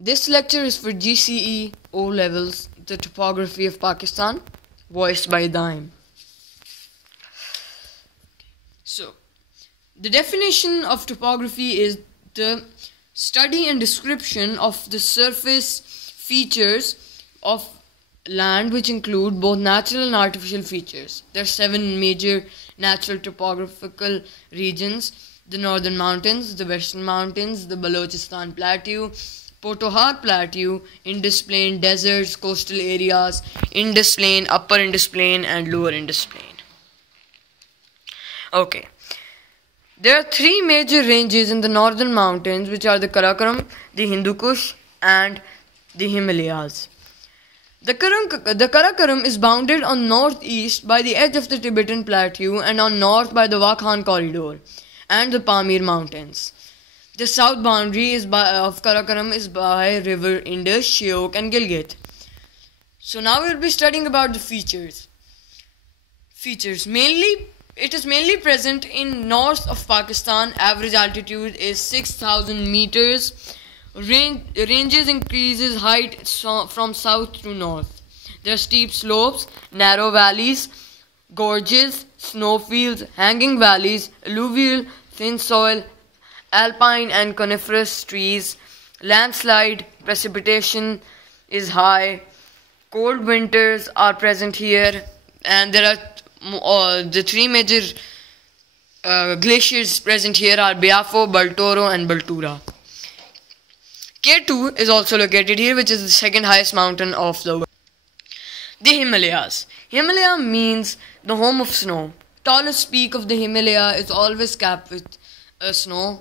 This lecture is for GCE O levels, the topography of Pakistan, voiced by Daiyam. So, the definition of topography is the study and description of the surface features of land, which include both natural and artificial features. There are 7 major natural topographical regions: the northern mountains, the western mountains, the Balochistan Plateau, Potohar Plateau, Indus Plain, deserts, coastal areas, Indus Plain, Upper Indus Plain, and Lower Indus Plain. Okay. There are 3 major ranges in the northern mountains, which are the Karakoram, the Hindu Kush, and the Himalayas. The Karakoram is bounded on northeast by the edge of the Tibetan Plateau and on north by the Wakhan Corridor and the Pamir Mountains. The south boundary of Karakoram is by river Indus, Shyok, and Gilgit. So now we will be studying about the features. It is mainly present in north of Pakistan. Average altitude is 6,000 meters. Ranges increases height from south to north. There are steep slopes, narrow valleys, gorges, snowfields, hanging valleys, alluvial, thin soil, alpine and coniferous trees. Landslide precipitation is high. Cold winters are present here, and there are the 3 major glaciers present here are Biafo, Baltoro, and Baltura. K2 is also located here, which is the 2nd highest mountain of the world. The Himalayas. Himalaya means the home of snow. Tallest peak of the Himalaya is always capped with snow.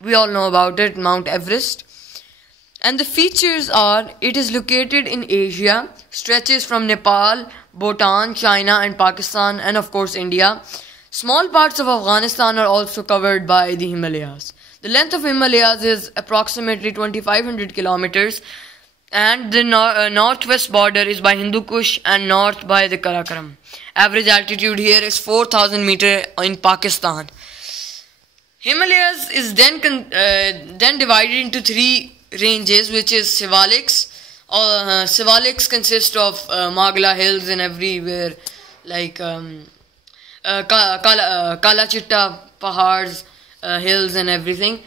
We all know about it, Mount Everest. And the features are: it is located in Asia, stretches from Nepal, Bhutan, China, and Pakistan, and of course India. Small parts of Afghanistan are also covered by the Himalayas. The length of Himalayas is approximately 2,500 kilometers, and the northwest border is by Hindu Kush and north by the Karakoram. Average altitude here is 4,000 meters in Pakistan. Himalayas is then divided into 3 ranges, which is Sivaliks. Sivaliks consist of Magla hills and everywhere, like Kala Chitta Pahads, hills and everything.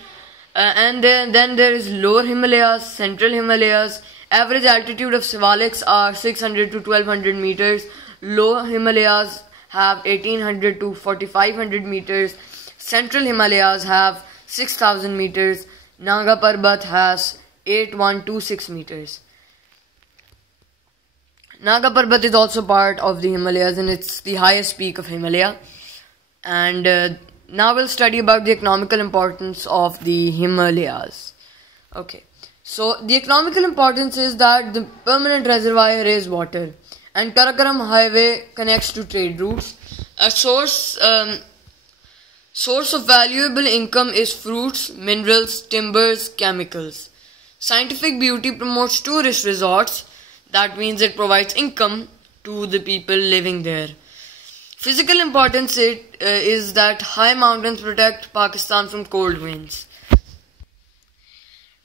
And then there is Lower Himalayas, Central Himalayas. Average altitude of Sivaliks are 600 to 1,200 meters. Lower Himalayas have 1,800 to 4,500 meters. Central Himalayas have 6,000 meters. Naga Parbat has 8,126 meters. Naga Parbat is also part of the Himalayas, and it's the highest peak of Himalaya. And now we'll study about the economical importance of the Himalayas. Okay, so the economical importance is that the permanent reservoir is water, and Karakoram highway connects to trade routes. A source of valuable income is fruits, minerals, timbers, chemicals. Scientific beauty promotes tourist resorts. That means it provides income to the people living there. Physical importance is that high mountains protect Pakistan from cold winds.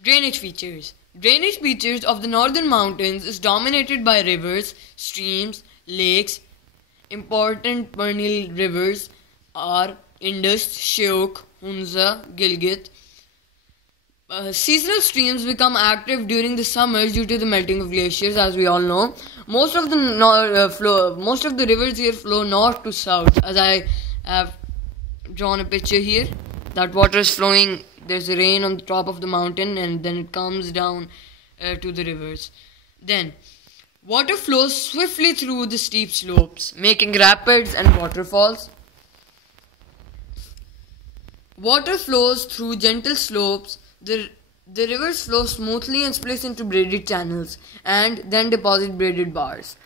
Drainage features. Drainage features of the northern mountains is dominated by rivers, streams, lakes. Important perennial rivers are Indus, Shyok, Hunza, Gilgit. Seasonal streams become active during the summers due to the melting of glaciers, as we all know. Most of the rivers here flow north to south, as I have drawn a picture here. That water is flowing. There's rain on the top of the mountain, and then it comes down to the rivers. Then water flows swiftly through the steep slopes, making rapids and waterfalls. Water flows through gentle slopes. The rivers flow smoothly and split into braided channels, and then deposit braided bars.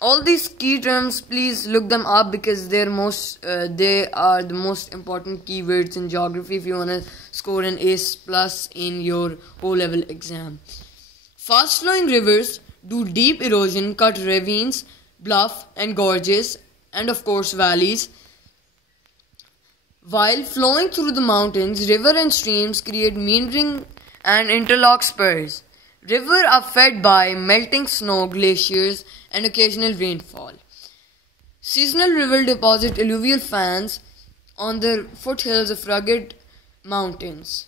All these key terms, please look them up, because they are the most important keywords in geography if you want to score an Ace plus in your O-level exam. Fast flowing rivers do deep erosion, cut ravines, bluff and gorges, and of course valleys. While flowing through the mountains, rivers and streams create meandering and interlock spurs. Rivers are fed by melting snow, glaciers, and occasional rainfall. Seasonal rivers deposit alluvial fans on the foothills of rugged mountains.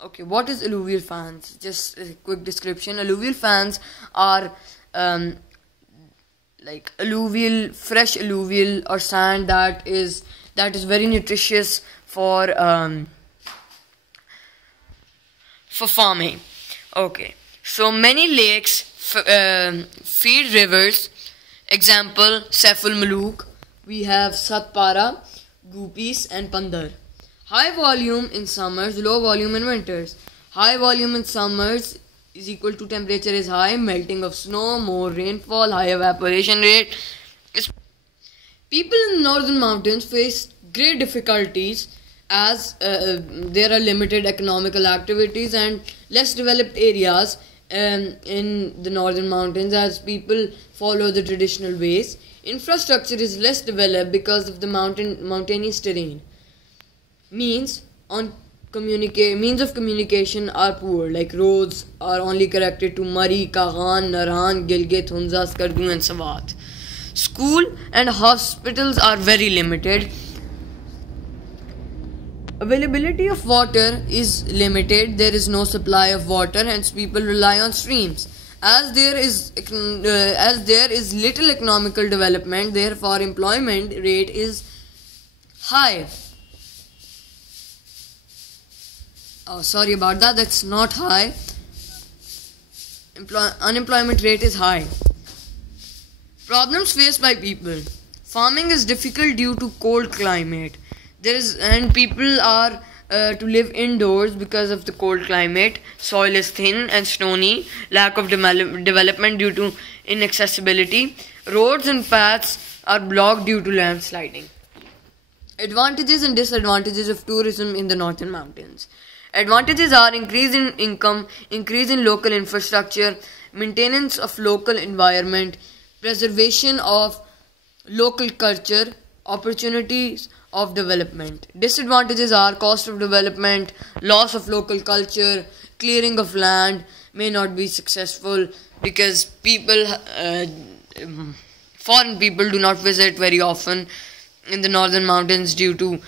Okay, what is alluvial fans? Just a quick description. Alluvial fans are like fresh alluvial or sand that is very nutritious for farming. Okay, so many lakes feed rivers. Example, Saiful Maluk. We have Satpara, Gupis, and Pandar. High volume in summers, low volume in winters. High volume in summers is equal to temperature is high, melting of snow, more rainfall, high evaporation rate. People in the northern mountains face great difficulties as there are limited economical activities and less developed areas in the northern mountains as people follow the traditional ways. Infrastructure is less developed because of the mountainous terrain. Means of communication are poor, like roads are only connected to Murree, Kaghan, Naran, Gilgit, Hunza, Skardu and Swat. School and hospitals are very limited. Availability of water is limited. There is no supply of water, hence people rely on streams. As there is little economical development, therefore employment rate is high. Oh, sorry about that. That's not high. Unemployment rate is high. Problems faced by people. Farming is difficult due to cold climate. People are to live indoors because of the cold climate. Soil is thin and stony. Lack of development due to inaccessibility. Roads and paths are blocked due to landsliding. Advantages and disadvantages of tourism in the northern mountains. Advantages are increase in income, increase in local infrastructure, maintenance of local environment, preservation of local culture, opportunities of development. Disadvantages are cost of development, loss of local culture, clearing of land may not be successful because foreign people do not visit very often in the northern mountains due to